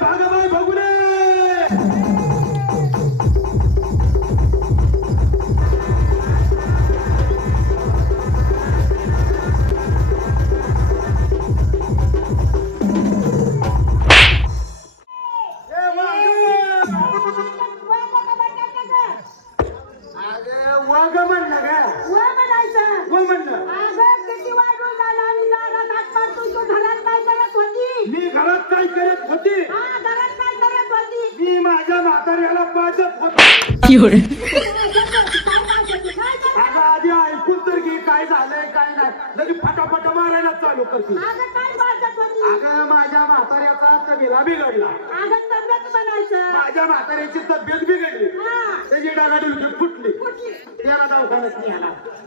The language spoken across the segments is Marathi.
भागाबाई बघूले वाग म्हणलं का व म्हणायचं. व म्हणलं अगं किती वाजून झालं आणि दारात हात मारतोय. तू घरात काय करत होती? मी घरात काय करत होती हा, घरात काय करत होती? मी माझ्या म्हाताऱ्याला पाजत होतो काय पाहिजे? काय करत? अगं आधी ऐकून तर घे काय झालंय काय नाही लगेच फटाफट मारायला चालू करते अगं काय पाजत होती? अगं माझ्या म्हाताऱ्याचा तबेला बिघडला अगं तब्येत बनायचं. माझ्या म्हाताऱ्याची तब्येत बिघडली हा, त्याची डागाडुलकी फुटली कुठली? त्याला दवाखान्यात नेला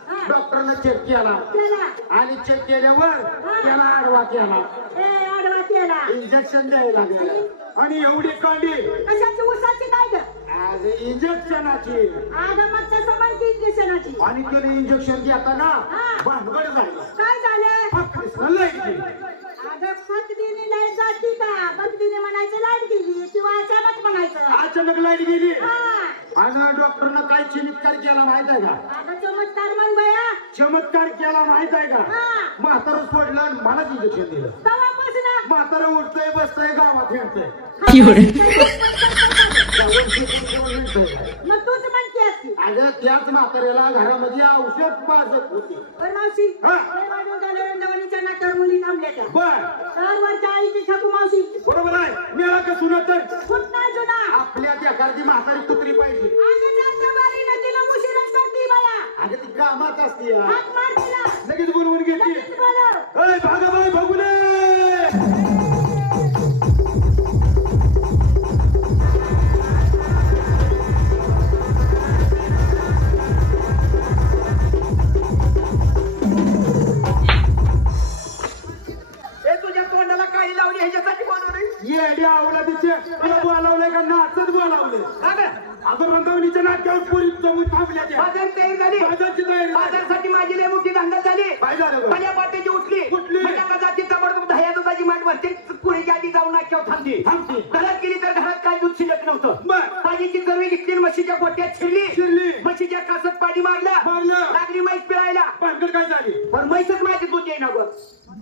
हा, डॉक्टरने चेक केला केला. आणि चेक केल्यावर त्याला आडवा केला ए, आडवा केला. इंजेक्शन द्यायला लागलं आणि एवढी कांडी कशाची उसाची काय ग? आज इंजेक्शनाची अगं मग समानची इंजेक्शनाची. आणि त्याने इंजेक्शन देताना हा. भानगड झालं काय झालं? फक्त लाईट गेली. अगं पत्नीने लाईट जाती का? पत्नीने म्हणायचं लाईट गेली किंवा अचानक म्हणायचं. अचानक लाईट गेली हा. आणि डॉक्टरनं काय चमत्कार केला माहित आहे का अगं चमत्कार म्हण बया. चमत्कार केला माहित आहे का हा. म्हातारं सोडलं आणि मलाच इंजेक्शन दिलं कवापासून? म्हातारं उठतंय बसतंय गावात फिरतंय मग तूच म्हणतेस की. अगं त्याच म्हाताऱ्याला घरामध्ये औषध पाजत होती बरं मावशी, हा. लय वाजून झालं, रंजवणीच्या नाट्यावर मुली थांबल्या त्या. बर तर वरच्या आईची छकू मावशी. बरोबर आहे मेळा का सुना तर कुठं जुना? आपल्या त्या एखादी म्हातारी कुत्री पाहिजे अगं जास्त बारीनं तिला उशीरच करते बाया. अगं ती कामात असते हात मार तिला. लगेच बोलवून घेते लगेच बोलव. अय भागाबाई बघूले तुझ्या तोंडाला काळी लावली ह्याच्यासाठी बोलवली. येडी आवलादीचे तुला बोलावलंय का नाचत बोलावले अगं रंगवणीच्या नाट्यावर पोरी जमून थांबल्या त्या बाजार तयारी झाली. बाजारची तयारी झाली. बाजारसाठी माझी लय मोठी धांदल झाली. काय झालं गं? माझ्या पाट्याची उठली. कुठली? माझ्या का जाती ताबडतोब दह्या दुधाची माठ भरते. पुढे आधी जाऊन नाक्यावर थांबली. थांबती. घरात गेली तर घरात काय दूध शिल्लक नव्हतं. बर. ताजीची चरवी घेतली आणि म्हशीच्या गोट्यात शिरली. शिरली. म्हशीच्या कासत पाणी मारलं. मारलं. लागली म्हैस पिळायला. भानगड काय झाली पण म्हैसच माझी दूध येईना गं.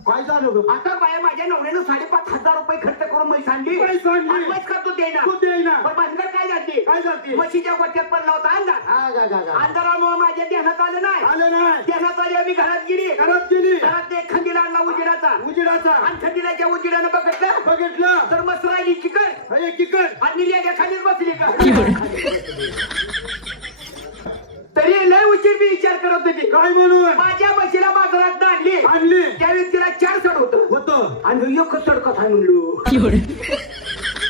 काय झालं गं? आता बाया माझ्या नवऱ्यानं 5,500 रुपये खर्च करून म्हैस आणली. म्हैस आणली. आणि म्हैस का दूध देईना. तू देईना पण भानगड काय झाली? काय झाली म्हशीच्या गोट्यात पडला होता अंधार. हा गा गा गा अंधारामुळे माझ्या ध्यानात आलं नाही. आलं नाही ध्यानात आली आम्ही घरात गेली. घरात गेली घरात एक खंदील आणला उजेडाचा. उजिडाचा आणि खंदिलाच्या उजेडानं बघितलं बघितलं तर मस्त राहिली चिकन हे किकर आणि निल्या खालीच बसली का. तरी लय उशीर मी विचार करत होती. काय म्हणून माझ्या म्हशीला बाजारात आणली. आणली त्यावेळी तिला 4 सड होत होत आणि एक सड कथा म्हणलो.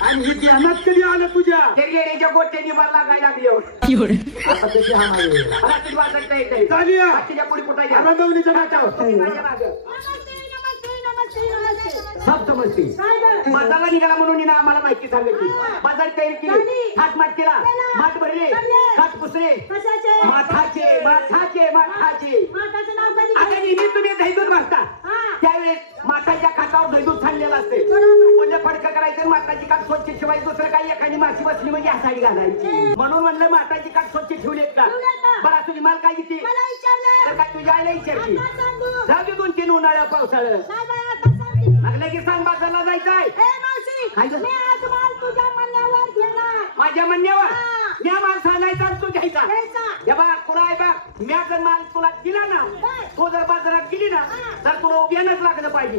आणि हे ध्यानात कधी आलं तुझ्या त्या रेड्याच्या गोट्यानी मला लागायला लागली. आता कशी हा माझे रात्री बाजारला येत आहे. झाली बाकीच्या पुढे कुठे रंगवणीच्या नाट्यावर माझ्या मागं. नमस्ते, नमस्ते, नमस्ते, नमस्ते. सब समजते. काय गं? बाजारला निघाला म्हणून हिनं आम्हाला माहिती सांगितली. बाजार तयारी केली. झाली. हात मात केला. माठ भरले. हात पुसले. कशाचे? माठाचे माठाचे माठाचे. माताचं नाव कधी आता घ्यायचं? नेहमी तुम्ही दहीदूध मागता. हा. त्यावेळेस माठाच्या खाटावर दहीदूध सांडलेलं असते. बरोबर. ओलं फडकं करायचं. माठाची काठ स्वच्छ ठेवायची. दुसरं काही एखादी माशी बसली म्हणजे हाताळी घालायची. म्हणून म्हणलं माठाची काठ स्वच्छ ठेवलेत का. ठेवलेत का? बरं तुझी माल काय किती मला विचारलं. तर काय तुझ्या आईला विचारते. आता सांगू. जाऊ दे 2-3 उन्हाळ्या पावसाळ्यात. काय बाई, आता सांगते. मग लगेच सांग बाजारला जायचंय. ए, मावशी, काय गं? मी आज माल तुझ्या म्हणण्यावर घेणार. माझ्या म्हणण्यावर हा. म्या माल सांगायचा आणि तू घ्यायचा. घ्यायचा. हे बघ तुला आहे बघ म्या जर माल तुला दिला ना बर. तो जर बाजारात गेली ना हा. तर तुला उभ्यानच लागलं पाहिजे.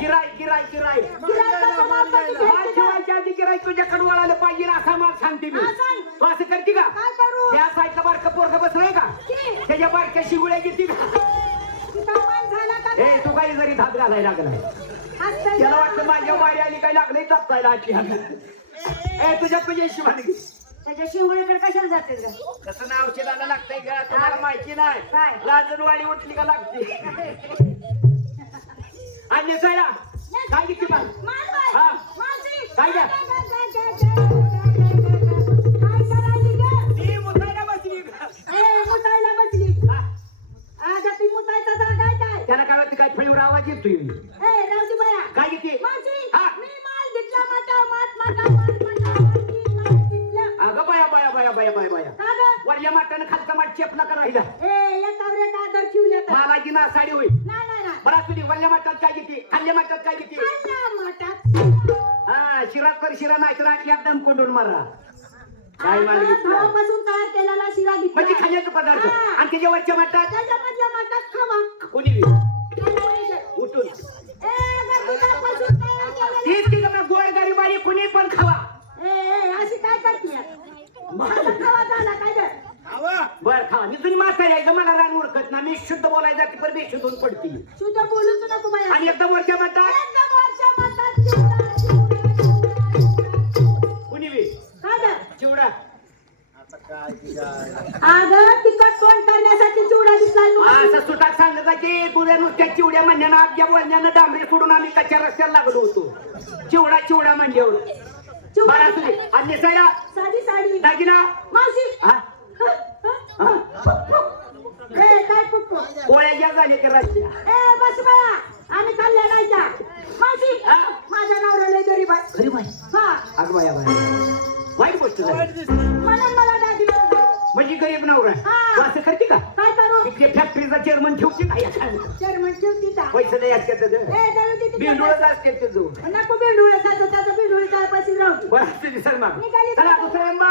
गिराय गिराय गिराय गिऱ्हाईकाचं माल कधी घ्यायचं माल का? ठेवायच्या आधी गिराय तुझ्याकडे वळालं पाहिजे असा माल सांगते मी. हा, सांग. तू असं करते का काय करू? त्या साईडला बारकं पोरगं बसलंय का की? त्याच्या बारक्या शिगुळ्या घेते का तुझा माल झाला का? हे तू काही जरी धाप घालायला लागलाय हसतंय. त्याला वाटतं माझ्या वाडी आली काय लागलंय तापतायला आटली ए तुझ्या तुझ्या शिवानी त्याच्या शिवगडीकडे कशाला जाते ग? कसं नाव औषधाला लागतंय का तुम्हाला माहिती नाही काय? राजनवाडी उठली का लागते आणि नेसायला काय किती माल माल बाई. हा. मावशी. काय गं? काय करायली गं? ती मुतायला बसली का? ए, मुतायला बसली. हा. आता ती मुतायचा जागा आहे काय? त्याला काय वाटतं काय फळीवर आवाज येतोय ए, राहू दे बाया. काय किती मावशी, हा. मी माल घेतला माझा मात माझा मालमत्ता तिथलं. अगं बाया बाया बाया बाया बाया बाया का गं? वरल्या माठानं खालचा माठ चेपला का राहिला ए एकावर एक आदर ठेवले तर. मला की ना साडी होईल नाही बरा तुझी वरल्या माठात काय घेते खाल्ल्या माठात काय घेते खाल्ल्या माठात. हा शिरा कर शिरा नाही तर आधी एकदम कोंडून मारा काय माल अगं, घेतला गव्हापासून तयार केलेला शिरा म्हणजे घेतला. खाल्ल्याचा पदार्थ हा. आणि त्याच्या वरच्या माठात त्याच्यामधल्या माठात खावा. कोणी खाल्ल्या. उठून ए, अगं, दुधापासून तयार केलेलं. तीच की का गोड गरीबाई कोणी पण खावा ए, अशी काय करतीये? माझा खावा झाला काय गं? बर खा मी तुम्ही माथा यायचं मला रान ओळखत ना मी शुद्ध बोलायचं ती पण बेशुद्ध होऊन पडती शुद्ध बोलूच नको बाया. आणि एकदम वरच्या माठात एकदम वरच्या माठात चिवडा, चिवडा. कुणी बी काय गं? चिवडा अगं, तिखट तोंड करण्यासाठी चिवडा दिसलाय तुम्हाला. असं सुटाक सांगत की तुझ्या नुसत्या चिवड्या म्हणण्यानं आजच्या बोलण्यानं डांबरी सोडून आम्ही कच्च्या रस्त्याला लागलो होतो चिवडा चिवडा म्हणल्यावर चिवडा बरा तुझी आणि साड्या साधी साडी. दागिना मावशी. हा हा ए, काय पुप्पू? पोळ्या ज्या झाल्या त्या रस्त्या ए, बस बाया. आम्ही खाल्ल्या नाही त्या. मावशी, हा? माझा नवरा लय गरीब आहे. खरी बाई हा. अगं बाया बाया वाईट गोष्ट झाली म्हणून मला दागिने नको. म्हणजे गरीब नवरा हा. तू असं करते का काय करू? इथे फॅक्टरीचा चेअरमन ठेवते का या खाली चेअरमन ठेवती का? पैसे नाही असते त्याचं ए, जाऊ दे तिकडे. बिंडोळच असते ते जाऊन नको बिंडुळ्याचा त्याचा बिंडुळे चार पैसे राहू दे. बरं तुझी सलमान निघाली. चला दुसरा नंबर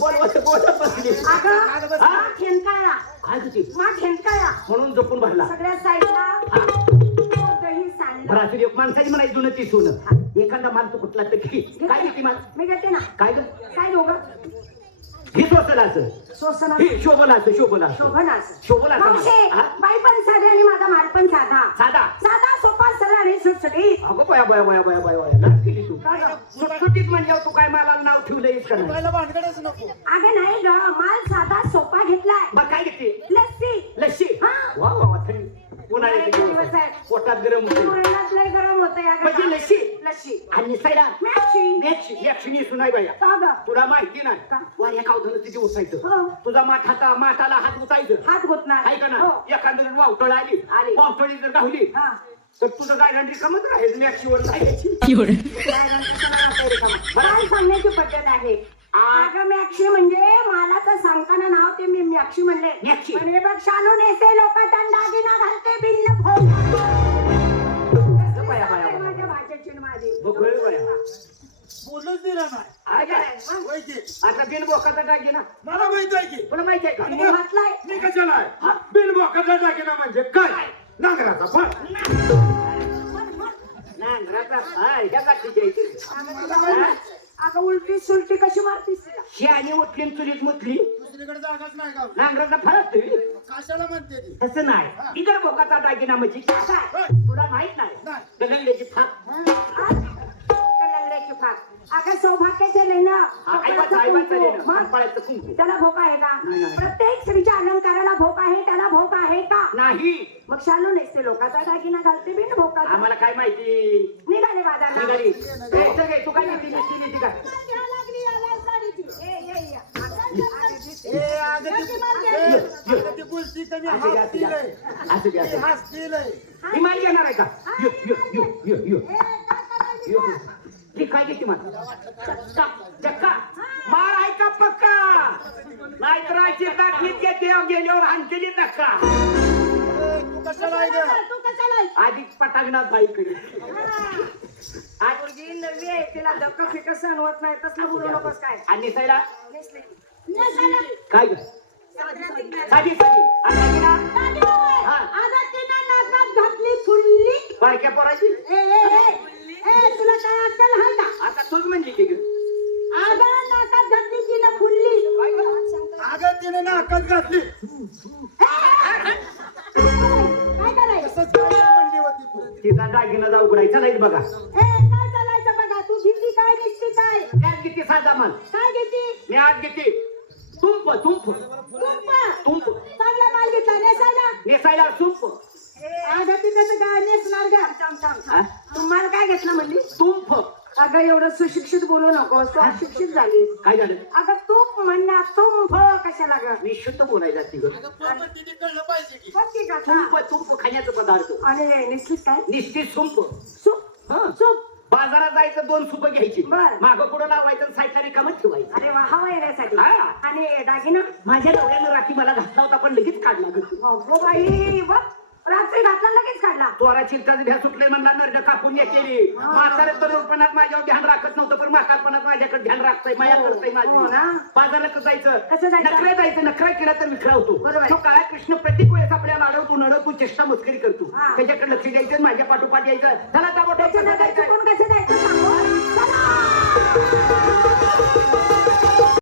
बोलवत बसली अगं, हा? मा ठेणकाळा. काय तुझी मा ठेणकाळा. म्हणून जपून भरला सगळ्या साईडला हा. दही सांडलं. बरं तुझी माणसाची म्हणायची जुनं ती सोनं एखादा माल तू कुठला तर घे काय घेते माल मी घेते ना. काय ग काय दोघं? ही सोसलाचं सोसना. ही शोभनाचं शोभनाचं शोभनाचं. शोभनाचं माल. मावशी, हा? बाई पण साधी आणि माझा माल पण साधा. साधा साधा सोपा सरळ आणि सुटसुटीत. अगं बया बया बया बया बया बया नाच केली तू का गं? सुटसुटीत म्हणल्यावर तू काय मला नाव ठेवलंयस का नाही अगं नाही ग, माल साधा सोपा घेतलाय. बरं काय घेते लस्सी. लस्सी हा. वा वा वा थंडी उन्हाळ्याचे दिवस दिवस आहे. पोटात गरम होते उन्हाळ्यात लय गरम होतं या म्हणजे घरात. लस्सी लस्सी. आणि साईडा मॅक्सी. यक्षिणी सुनाय बाया का गं? तुला माहिती नाही का? वाऱ्या कावधन तिथे हो. उसायचं तुझा माठाला हात उतायचं हात गुतणार. काय का ना हो. एखाद्या वावटळ आली आली. वावटळी जर गावली हा. तर तुझं गायडन रिकामच राहील मॅक्सीवर जायची काय सांगण्याची पद्धत आहे? अगं मॅक्सी म्हणजे मालाचं सांगताना नाव ते मी मॅक्सी म्हणले. मॅक्सी. पण हे बघ शानू नेसे लोक दागिना घालते भिन्न भोग. बाया, बाया, बाया. माझ्या भाच्याची आणि माझी. बघ, बघ, बाया. बोलूच दिला नाही आहे का? होय की? आता बिन बोकाचा दागिना मला माहित आहे की तुला माहिती आहे का मी घातलाय. मी कशाला आहे बिनबोकाचा दागिना म्हणजे काय नांगराचा फळ नांगराचा हाय ह्या गाठीच्या इथे. अगं उलटी सुलटी कशी मारतीस तिला? शियाने उठली आणि चुलीत मुतली दुसरीकडे जागाच नाही का नांगराचा फरक तुम्ही कशाला म्हणते ती तसं नाही इतर बोकाचा दागिना म्हणजे काय होय. तुला माहित नाही नाही. गलंगड्याची थाप कलंगड्याची फाक. अगं सौभाग्याचे लय ना. मग पाळायचं कुंकू त्याला भोक आहे का? नाही, नाही. प्रत्येक स्त्रीच्या अलंकाराला भोक आहे, त्याला भोक आहे का? नाही मग शालू नेसते लोकांचा दागिना घालते बिन भोका. आम्हाला काय माहिती निघाले बाजारला. निघाली ए, चल गे, तू काय नेती नेती का ती बोलती कमी असू दे, हात असू दे, दिलंय असू दे, असू दे. हात दिलंय विमान घेणार आहे का यो यो यो यो यो यो ती काय घेते मला चक्का चक्का मार आहे का पक्का नाहीतर अशी दाखलीत घेते गेल्यावर आणखी धक्का तू कशाला आहे गं? तू कशाला आहेस? आधी पटांगणात बाईकडे हा. मुलगी नवी आहे, तिला धक्का फिकं सहन होत नाही, तसलं बोलू नकोस काय. आणि साईला नेसले. नेसायला. काय ग? साधी साधी आणि दागिना? हा. अगं तिनं नाकात घातली फुल्ली. बारक्या पोराची तुला काय अक्कल आहे का? आता तूच म्हणजे की ग? अगं नाकात घातली तिनं फुल्ली. काय ग? अगं तिने नाकात घातली काय करायचं? तसंच काय म्हणली होती तू तिचा दागिना जाऊ उघडायचा नाही बघा काय चालायचं बघा? तू घेतली काय दिसती काय? त्यात किती साधा माल काय घेतली? मी आज घेते तुंप तुंप तुंप चांगला माल घेतला नेसायला. नेसायला तुंप अगं तिथं काय नेसणार का? थांब थांब हा? थांब. तू मला काय घेतलं म्हणली? तुंप अगं एवढं सुशिक्षित बोलू नकोस, तू अशिक्षित झाली. काय झालं अगं तू म्हणणार तुम कशाला ग? मी शुद्ध बोलायला ती ग तिने कळलं पाहिजे की कोणती कथा? तुंप तुंप खाण्याचा पदार्थ आणि निश्चित काय? निश्चित सुंप सूप हा. सूप बाजारात जायचं 2 सुप घ्यायची बरं. मागं पुढं लावायचं साईडला रिकामच ठेवायचं अरे वा हवा येण्यासाठी हा. आणि दागिना माझ्या नवऱ्यानं राखी मला घातला होता पण लगेच काढला ग. अगो बाई बघ रात्री घातला लगेच काढला चोरा चिंताच भ्या सुटले म्हणला नरड कापून केली म्हातारे तरुणपणात माझ्यावर ध्यान राखत नव्हतं पण म्हातारपणात माझ्याकडे ध्यान राखतंय माया करतंय हो माझी ना. बाजारात कसं जायचं जायचं? नखरे जायचं नखरा केला तर विखरा होतो बरोबर. तो काळा कृष्ण प्रत्येक वेळेस आपल्याला अडवतो नडवतो चेष्टा मस्करी करतो हा. त्याच्याकडे लक्ष द्यायचं माझ्या पाठोपाठ यायचं चला त्या त्याच्या नका चुकून कसं जायचं सांगू चला